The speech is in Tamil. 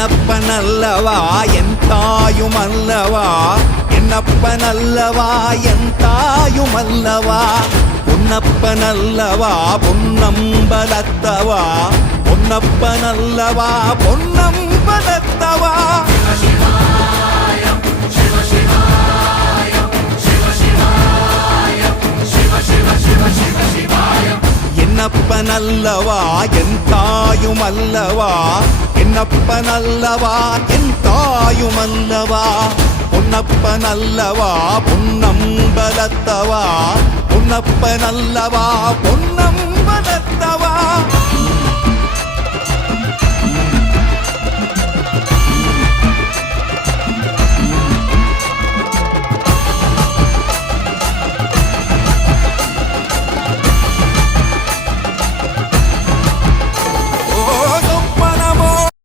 என்னப்பனல்லவா என் தாயுமல்லவா, என்னப்பனல்லவா என் தாயுமல்லவா, பொன்னப்பனல்லவா பொன்னம்பலத்தவா, பொன்னப்பனல்லவா பொன்னம்பலத்தவா. என்னப்பனல்லவா என் தாயுமல்லவா, என்னப்பனல்லவா என் தாயுமல்லவா, பொன்னப்பனல்லவா பொன்னம்பலத்தவா, பொன்னப்பனல்லவா பொன்னம்பலத்தவா.